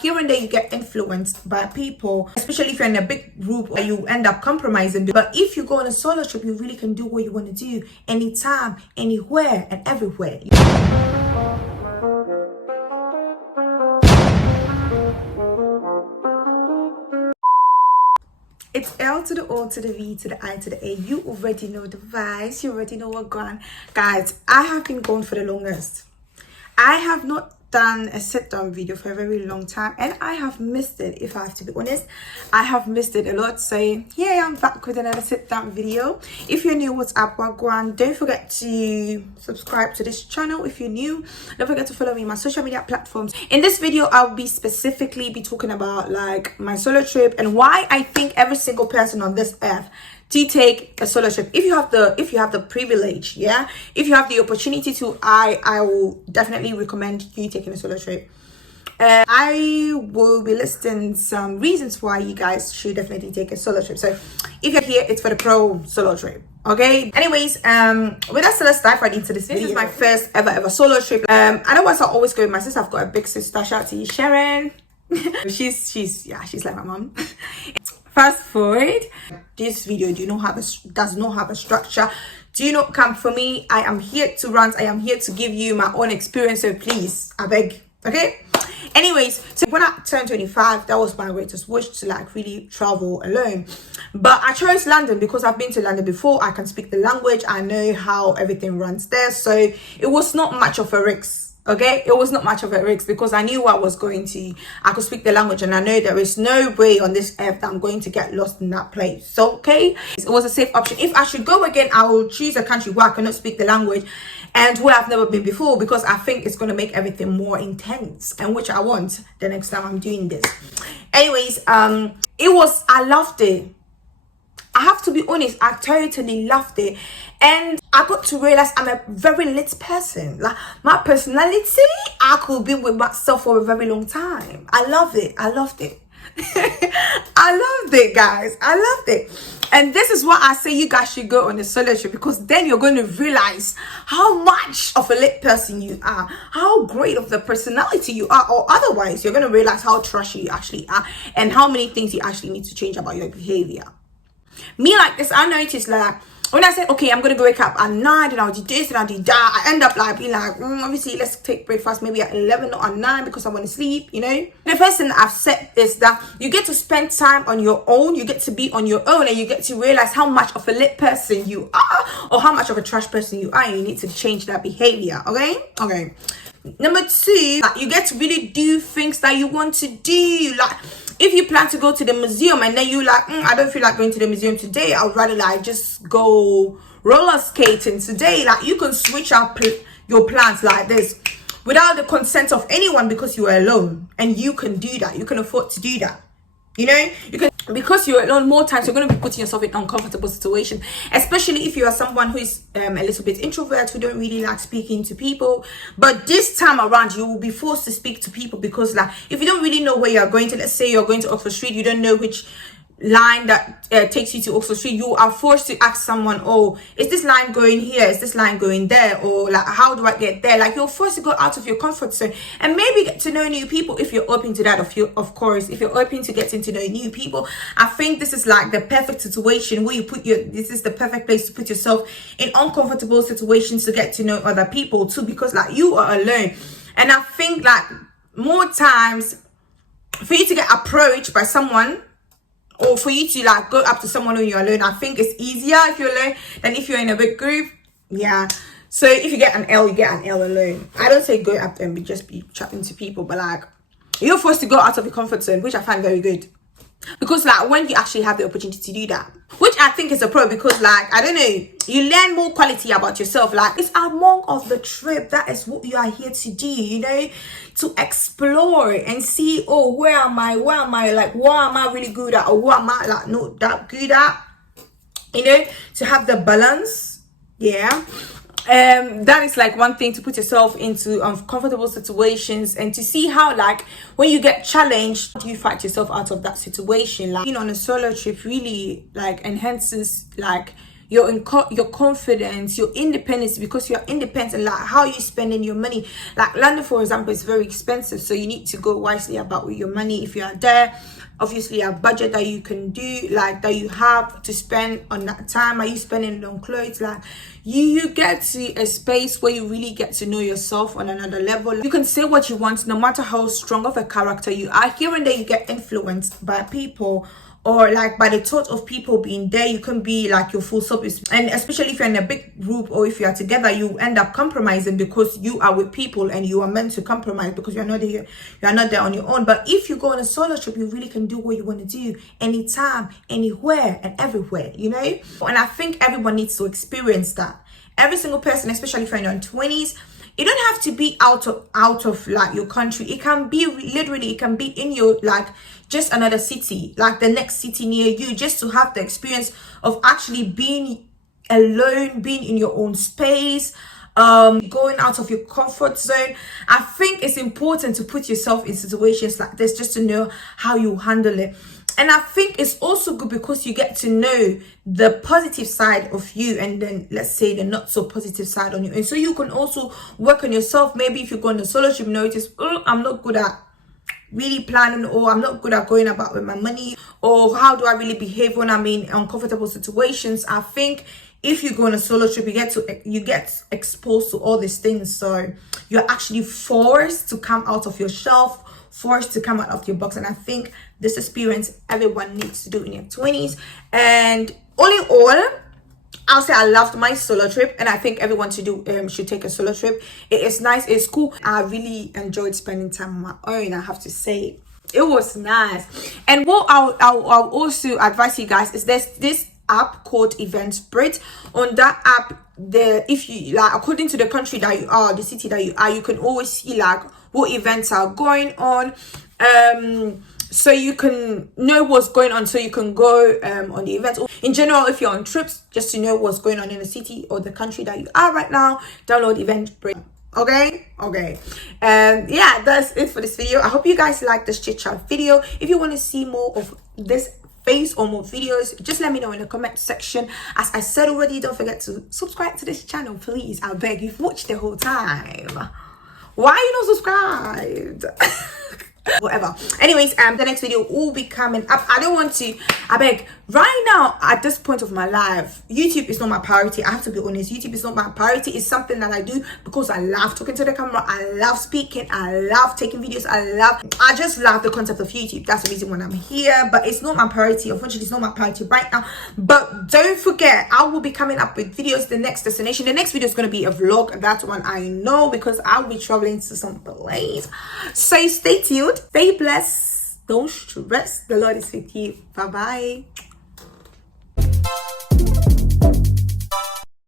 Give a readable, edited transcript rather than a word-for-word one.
Here and there you get influenced by people, especially if you're in a big group where you end up compromising. But if you go on a solo trip, you really can do what you want to do anytime, anywhere, and everywhere. It's L to the O to the V to the I to the A. You already know the vibes. You already know what going on. Guys, I have been gone for the longest. I have not done a sit down video for a very long time, and I have missed it. If I have to be honest, I have missed it a lot. So here I'm back with another sit down video. If you're new, what's up, wagwan? Don't forget to subscribe to this channel if you're new. Don't forget to follow me on my social media platforms. In this video, I'll be specifically talking about like my solo trip and why I think every single person on this earth to take a solo trip. If you have the privilege, if you have the opportunity to, I will definitely recommend you taking a solo trip. I will be listing some reasons why you guys should definitely take a solo trip. So if you're here, it's for the pro solo trip. Okay, anyways, with that said, let's dive right into this video. This is my first ever solo trip. Otherwise I always go with my sister. I've got a big sister. Shout out to you, Sharon. she's like my mom. Fast forward, this video does not have a structure. Do you not come for me? I am here to rant. I am here to give you my own experience. So please, I beg. Okay. Anyways, so when I turned 25, that was my greatest wish, to like really travel alone. But I chose London because I've been to London before. I can speak the language. I know how everything runs there. So it was not much of a risk. Okay, it was not much of a risk because I knew what I was going to. I could speak the language, and I know there is no way on this earth that I'm going to get lost in that place. So okay, it was a safe option. If I should go again, I will choose a country where I cannot speak the language and where I've never been before, because I think it's going to make everything more intense, and which I want the next time I'm doing this. Anyways, I loved it. I have to be honest, I totally loved it. And I got to realize I'm a very lit person. Like, my personality, I could be with myself for a very long time. I loved it. I loved it. I loved it, guys. I loved it. And this is why I say you guys should go on a solo trip, because then you're going to realize how much of a lit person you are, how great of the personality you are, or otherwise you're going to realize how trashy you actually are and how many things you actually need to change about your behavior. Me, like this, I noticed like when I said, okay, I'm gonna go wake up at 9 and I'll do this and I'll do that, I end up like being like, obviously let's take breakfast maybe at 11 or at 9 because I want to sleep, you know. The first thing I've said is that you get to spend time on your own, you get to be on your own, and you get to realize how much of a lit person you are or how much of a trash person you are, and you need to change that behavior. Okay. Number 2, you get to really do things that you want to do. Like, if you plan to go to the museum and then you like, I don't feel like going to the museum today, I would rather like just go roller skating today. Like, you can switch up your plans like this without the consent of anyone, because you are alone, and you can do that. You can afford to do that. You know, you can, because you're alone more times, you're going to be putting yourself in uncomfortable situation, especially if you are someone who is a little bit introvert, who don't really like speaking to people. But this time around, you will be forced to speak to people, because like, if you don't really know where you're going to, let's say you're going to Oxford Street, you don't know which line that takes you to Xoxo Street, you are forced to ask someone, oh, is this line going here, is this line going there, or like, how do I get there? Like, you're forced to go out of your comfort zone and maybe get to know new people if you're open to that. Of course, if you're open to getting to know new people, I think this is like the perfect situation where you put this is the perfect place to put yourself in uncomfortable situations to get to know other people too, because like, you are alone. And I think like more times for you to get approached by someone, or for you to like go up to someone when you're alone, I think it's easier if you're alone than if you're in a big group. Yeah. So if you get an L, you get an L alone. I don't say go up there and just be chatting to people, but like, you're forced to go out of your comfort zone, which I find very good. Because like, when you actually have the opportunity to do that, which I think is a pro, because like, I don't know, you learn more quality about yourself. Like, it's among of the trip, that is what you are here to do, you know, to explore and see, oh, where am I, like, what am I really good at, or what am I like not that good at, you know, to have the balance. Yeah. That is like one thing, to put yourself into uncomfortable situations and to see how, like, when you get challenged, you fight yourself out of that situation. Like, being on a solo trip really like enhances like your confidence, your independence, because you're independent. Like how you spending your money. Like London, for example, is very expensive, so you need to go wisely about with your money. If you are there, obviously a budget that you can do, like that you have to spend on that time. Are you spending it on clothes? Like you get to a space where you really get to know yourself on another level. You can say what you want, no matter how strong of a character you are. Here and there you get influenced by people, or like by the thought of people being there. You can be like your full self, and especially if you're in a big group or if you are together, you end up compromising because you are with people and you are meant to compromise because you're not there on your own. But if you go on a solo trip, you really can do what you want to do anytime, anywhere, and everywhere, you know. And I think everyone needs to experience that. Every single person, especially if you're in your 20s, it don't have to be out of like your country. It can be literally, it can be in your, like, just another city, like the next city near you, just to have the experience of actually being alone, being in your own space, going out of your comfort zone. I think it's important to put yourself in situations like this just to know how you handle it. And I think it's also good because you get to know the positive side of you, and then let's say the not so positive side on you. And so you can also work on yourself. Maybe if you go on a solo trip, notice, I'm not good at really planning, or I'm not good at going about with my money, or how do I really behave when I'm in uncomfortable situations. I think if you go on a solo trip, you get exposed to all these things. So you're actually forced to come out of your shelf, forced to come out of your box. And I think this experience everyone needs to do in your 20s. And all in all, I'll say I loved my solo trip, and I think everyone should take a solo trip. It is nice, it's cool. I really enjoyed spending time on my own, I have to say. It was nice. And what I'll also advise you guys is there's this app called Eventbrite. On that app, if you like, according to the country that you are, the city that you are, you can always see like what events are going on, so you can know what's going on, so you can go on the events. In general, if you're on trips, just to know what's going on in the city or the country that you are right now, download Eventbrite. Okay, yeah, that's it for this video. I hope you guys like this chit chat video. If you want to see more of this face or more videos, just let me know in the comment section. As I said already, don't forget to subscribe to this channel, please. I beg. You've watched the whole time, why are you not subscribed? Whatever. Anyways, the next video will be coming up. I beg, right now at this point of my life, YouTube is not my priority. I have to be honest. YouTube is not my priority. It's something that I do because I love talking to the camera, I love speaking, I love taking videos, I just love the concept of YouTube. That's the reason when I'm here. But it's not my priority. Unfortunately, it's not my priority right now. But don't forget, I will be coming up with videos. The next destination, the next video is going to be a vlog. That's one I know, because I'll be traveling to some place. So stay tuned. Stay blessed. Don't stress. The Lord is with you. Bye bye.